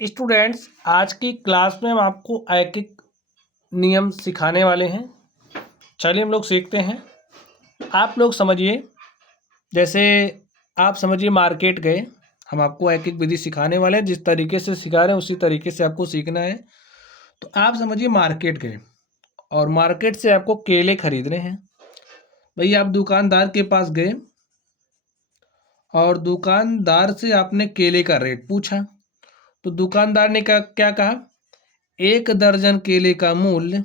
Students, आज की class में हम आपको एक एक नियम सिखाने वाले हैं। चलिए हम लोग सीखते हैं। आप लोग समझिए, जैसे आप समझिए मार्केट गए, हम आपको एक एक विधि सिखाने वाले हैं। जिस तरीके से सिखा रहे हैं उसी तरीके से आपको सीखना है। तो आप समझिए मार्केट गए और मार्केट से आपको केले खरीदने हैं। भैया आप दुकानदार के पास गए और दुकानदार से आपने केले का रेट पूछा। तो दुकानदार ने क्या कहा? एक दर्जन केले का मूल्य,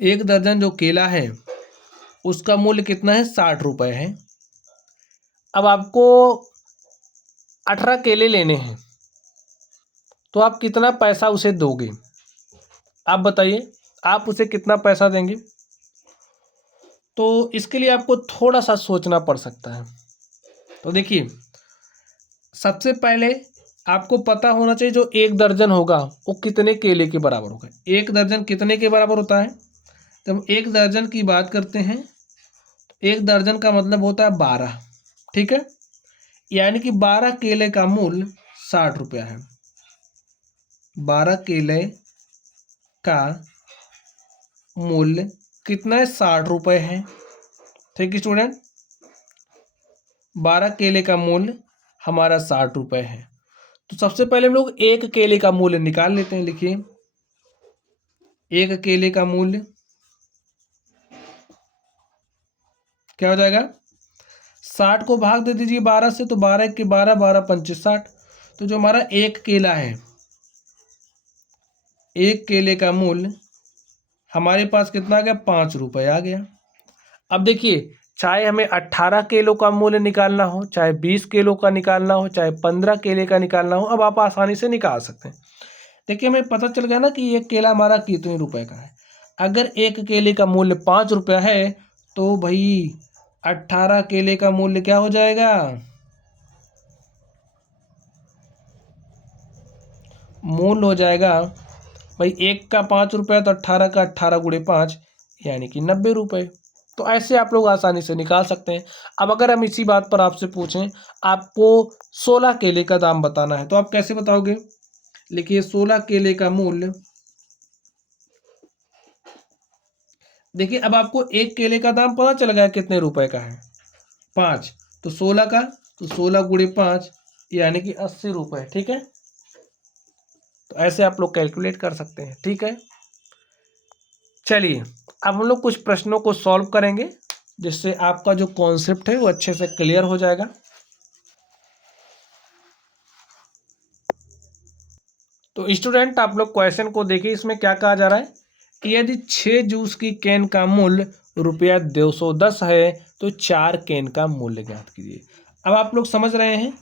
एक दर्जन जो केला है उसका मूल्य कितना है? 60 रुपये है। अब आपको 18 केले लेने हैं, तो आप कितना पैसा उसे दोगे? आप बताइए, आप उसे कितना पैसा देंगे? तो इसके लिए आपको थोड़ा सा सोचना पड़ सकता है। तो देखिए, सबसे पहले आपको पता होना चाहिए जो एक दर्जन होगा वो कितने केले के बराबर होगा। एक दर्जन कितने के बराबर होता है? जब एक दर्जन की बात करते हैं, एक दर्जन का मतलब होता है 12, ठीक है। यानी कि 12 केले का मूल्य 60 रुपया है। 12 केले का मूल्य कितना है? 60 रुपये है, ठीक है स्टूडेंट। 12 केले का मूल्य हमारा 60 रुपये है। तो सबसे पहले हम लोग एक केले का मूल्य निकाल लेते हैं। लिखिए, एक केले का मूल्य क्या हो जाएगा? 60 को भाग दे दीजिए 12 से, तो 12 के 12, 12 पंचे 60। तो जो हमारा एक केला है, एक केले का मूल्य हमारे पास कितना आ गया? 5 रुपये आ गया। अब देखिए, चाहे हमें 18 किलो का मूल्य निकालना हो, चाहे 20 किलो का निकालना हो, चाहे 15 केले का निकालना हो, अब आप आसानी से निकाल सकते हैं। देखिए, हमें पता चल गया ना कि एक केला हमारा कितने रुपए का है। अगर एक केले का मूल्य 5 रुपया है, तो भाई 18 केले का मूल्य क्या हो जाएगा? मूल्य हो जाएगा भाई, एक का 5 रुपया, तो 18 का 18 गुणे 5 यानी कि 90 रुपये। तो ऐसे आप लोग आसानी से निकाल सकते हैं। अब अगर हम इसी बात पर आपसे पूछें, आपको 16 केले का दाम बताना है, तो आप कैसे बताओगे? लिखिए, 16 केले का मूल्य। देखिए, अब आपको एक केले का दाम पता चल गया कितने रुपए का है? 5। तो 16 का, तो 16 गुणे 5 यानी कि 80 रुपये, ठीक है। तो ऐसे आप लोग कैलकुलेट कर सकते हैं, ठीक है। चलिए, अब हम लोग कुछ प्रश्नों को सॉल्व करेंगे, जिससे आपका जो कॉन्सेप्ट है वो अच्छे से क्लियर हो जाएगा। तो स्टूडेंट, आप लोग क्वेश्चन को देखिए, इसमें क्या कहा जा रहा है कि यदि 6 जूस की कैन का मूल्य रुपया 210 है, तो 4 कैन का मूल्य ज्ञात कीजिए। अब आप लोग समझ रहे हैं,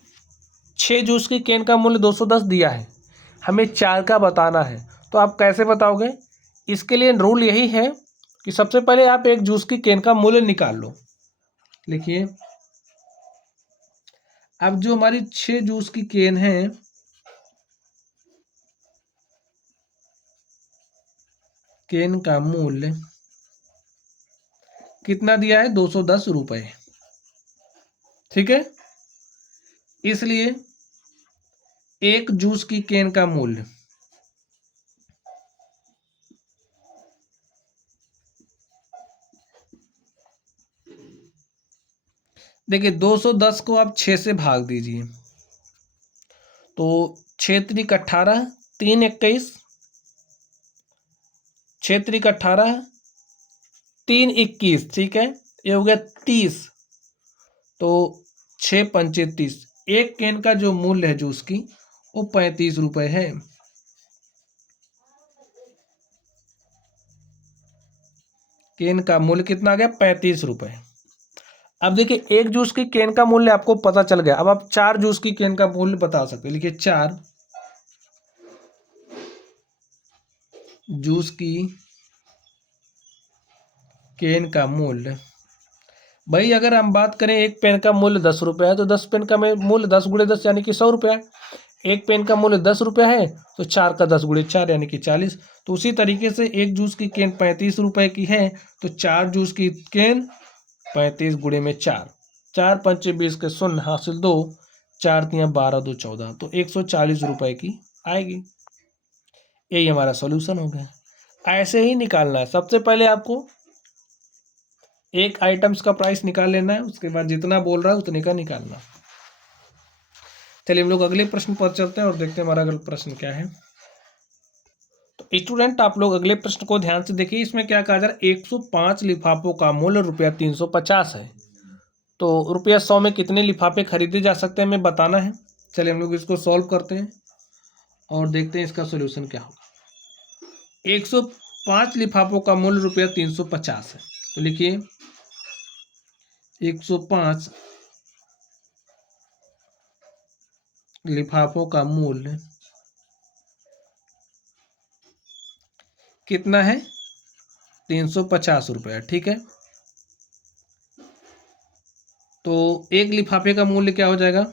6 जूस की कैन का मूल्य 210 दिया है, हमें 4 का बताना है, तो आप कैसे बताओगे? इसके लिए रूल यही है कि सबसे पहले आप एक जूस की कैन का मूल्य निकाल लो। लिखिए, अब जो हमारी 6 जूस की कैन है, कैन का मूल्य कितना दिया है? 210 रुपये, ठीक है। इसलिए एक जूस की कैन का मूल्य, देखिए 210 को आप 6 से भाग दीजिए, तो 6 त्रिक 18, 3 21, 6 त्रिक 18, 3 21, ठीक है। ये हो गया 30, तो 6 पंचे 30। एक कैन का जो मूल्य है जूस की, वो 35 रुपये है। कैन का मूल्य कितना आ गया? 35 रुपये। अब देखिए, एक जूस की कैन का मूल्य आपको पता चल गया। अब आप 4 जूस की कैन का मूल्य बता सकते हैं। लिखिए, 4 जूस की कैन का मूल्य। भाई अगर हम बात करें, एक पेन का मूल्य 10 रुपया है, तो 10 पेन का मूल्य 10 गुणे 10 यानी कि 100 रुपया है। एक पेन का मूल्य 10 रुपया है, तो 4 का 10 गुणे 4 यानी कि 40। तो उसी तरीके से एक जूस की कैन 35 रुपये की है, तो 4 जूस की कैन 35 गुणे में 4, 4 पंचे 20 के शून्य हासिल 2, 4 तियाँ 12 2 14, तो 140 रुपये की आएगी। यही हमारा सॉल्यूशन हो गया। ऐसे ही निकालना है। सबसे पहले आपको एक आइटम्स का प्राइस निकाल लेना है, उसके बाद जितना बोल रहा है उतने का निकालना। चलिए हम लोग अगले प्रश्न पर चलते हैं और देखते हैं हमारा अगला प्रश्न क्या है। तो स्टूडेंट आप लोग अगले प्रश्न को ध्यान से देखिए। इसमें क्या कहा जा रहा है, 105 लिफाफों का मूल्य रुपया 350 है। तो रुपया 100 में कितने लिफाफे खरीदे जा सकते हैं हमें बताना है। चलिए हम लोग इसको सॉल्व करते हैं और देखते हैं इसका सोल्यूशन क्या होगा। 105 लिफाफों का मूल्य रुपया 350 है। तो लिखिए 105 लिफाफों का मूल्य कितना है, 350 रुपया। ठीक है, तो एक लिफाफे का मूल्य क्या हो जाएगा,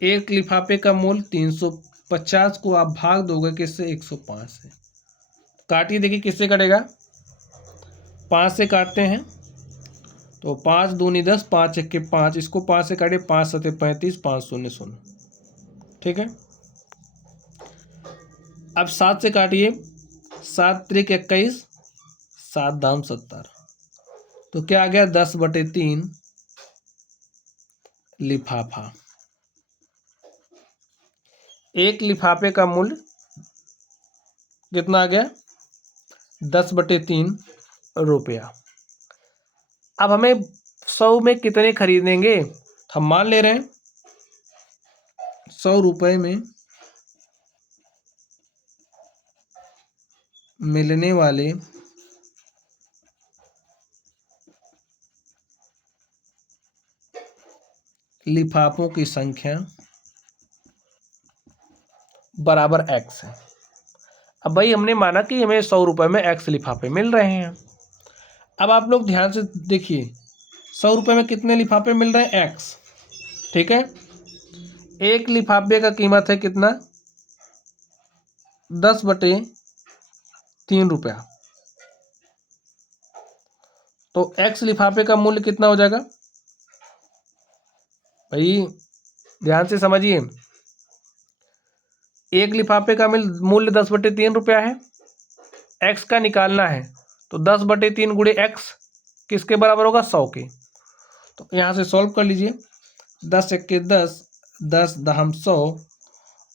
एक लिफाफे का मूल्य 350 को आप भाग दोगे किससे, 105 से। काटिए, देखिए किससे कटेगा, 5 से काटते हैं तो 5 दूनी 10, 5 1 के 5, इसको 5 से काटिए, 5 7 35, 5 0 0। ठीक है, अब 7 से काटिए, 7 3 21, 7 दाम 70, तो क्या आ गया, 10/3 लिफाफा। एक लिफाफे का मूल्य कितना आ गया, 10/3 रुपया। अब हमें 100 में कितने खरीदेंगे, हम मान ले रहे हैं 100 रुपये में मिलने वाले लिफाफों की संख्या बराबर x है। अब भाई हमने माना कि हमें 100 रुपये में x लिफाफे मिल रहे हैं। अब आप लोग ध्यान से देखिए, 100 रुपये में कितने लिफाफे मिल रहे हैं, x। ठीक है, एक लिफाफे का कीमत है कितना, 10/3 रुपया। तो x लिफाफे का मूल्य कितना हो जाएगा, भाई ध्यान से समझिए, एक लिफाफे का मूल्य 10/3 रुपया है, x का निकालना है, तो 10/3 गुणे x किसके बराबर होगा, 100 के। तो यहाँ से सॉल्व कर लीजिए, 10 1 के 10, 10 दहम 100,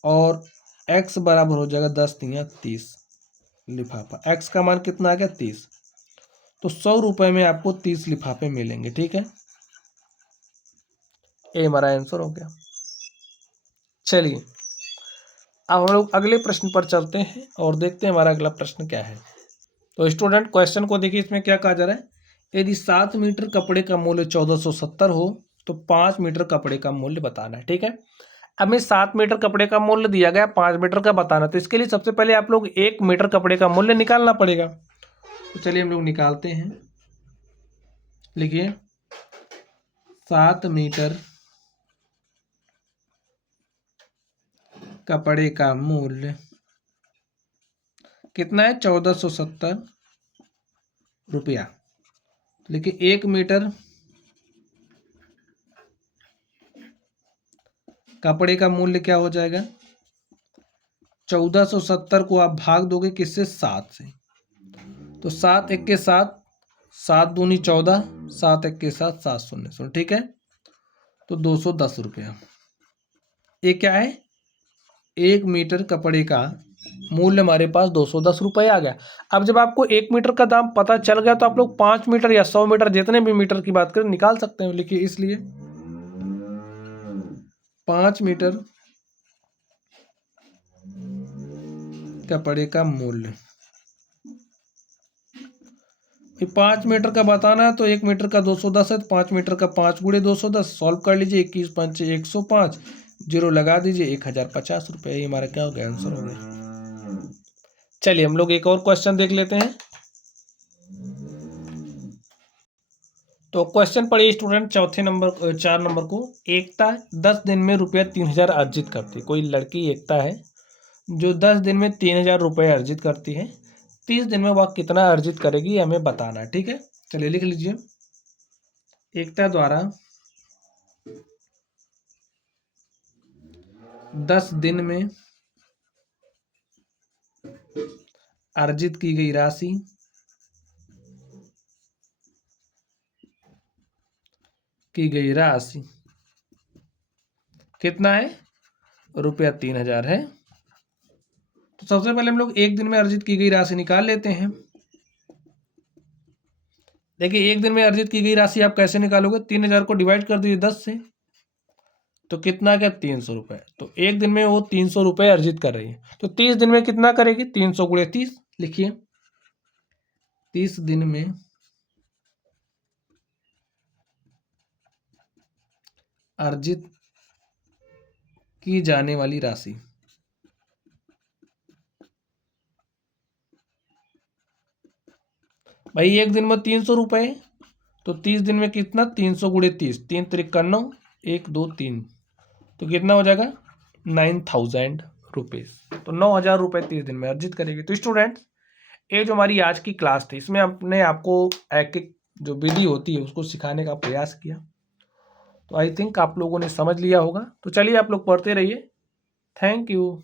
और x बराबर हो जाएगा 10 तियाँ 30 लिफाफा। x का मान कितना आ गया, 30। तो 100 रुपये में आपको 30 लिफाफे मिलेंगे। ठीक है, ये हमारा आंसर हो गया। चलिए अब हम लोग अगले प्रश्न पर चलते हैं और देखते हैं हमारा अगला प्रश्न क्या है। तो स्टूडेंट क्वेश्चन को देखिए, इसमें क्या कहा जा रहा है, यदि 7 मीटर कपड़े का मूल्य 1470 हो तो 5 मीटर कपड़े का मूल्य बताना है। ठीक है, अब में 7 मीटर कपड़े का मूल्य दिया गया, 5 मीटर का बताना, तो इसके लिए सबसे पहले आप लोग 1 मीटर कपड़े का मूल्य निकालना पड़ेगा। तो चलिए हम लोग निकालते हैं। लिखिए 7 मीटर कपड़े का मूल्य कितना है, 1470 रुपया। लेकिन 1 मीटर कपड़े का मूल्य क्या हो जाएगा, 1470 को आप भाग दोगे किससे, 7 से। तो 7 1 के 7, 7 दूनी 14, 7 1 के 7, 7 0 0। ठीक है, तो 210 रुपया। ये क्या है, 1 मीटर कपड़े का मूल्य हमारे पास 210 रुपये आ गया। अब जब आपको 1 मीटर का दाम पता चल गया तो आप लोग 5 मीटर या 100 मीटर जितने भी मीटर की बात करें निकाल सकते हैं। लिखिए इसलिए 5 मीटर कपड़े का मूल्य, 5 मीटर का बताना है तो 1 मीटर का 210 है, तो 5 मीटर का 5 गुणे 210, सॉल्व कर लीजिए, 21 5 105, जीरो लगा दीजिए, 1050 रुपये। ये हमारा क्या हो गया, आंसर हो गया। चलिए हम लोग एक और क्वेश्चन देख लेते हैं। तो क्वेश्चन पढ़िए स्टूडेंट, 4 नंबर को। एकता 10 दिन में रुपया 3000 अर्जित करती है। कोई लड़की एकता है जो 10 दिन में 3000 रुपये अर्जित करती है, 30 दिन में वह कितना अर्जित करेगी हमें बताना है। ठीक है, चलिए लिख लीजिए, एकता द्वारा 10 दिन में अर्जित की गई राशि कितना है? ₹3000 है। तो सबसे पहले हम लोग एक दिन में अर्जित की गई राशि निकाल लेते हैं। देखिए, एक दिन में अर्जित की गई राशि आप कैसे निकालोगे? 3000 को डिवाइड कर दीजिए 10 से, तो कितना क्या? 300 रुपए। तो एक दिन में वो 300 रुपए अर्जित कर रही है, तो 30 दिन में कितना करेगी? 300 गुणे 30 लिखिए। 30 दिन में अर्जित की जाने वाली राशि, भाई एक दिन में 300 रुपए, तो 30 दिन में कितना? 300 गुणे 30, 3 त्रिक 9, 1 2 3, तो कितना हो जाएगा? 9000 रुपीज़। तो 9000 रुपये 30 दिन में अर्जित करेगी। तो स्टूडेंट, ये जो हमारी आज की क्लास थी, इसमें हमने आपको एक एक जो विधि होती है उसको सिखाने का प्रयास किया। तो आई थिंक आप लोगों ने समझ लिया होगा। तो चलिए आप लोग पढ़ते रहिए। Thank you.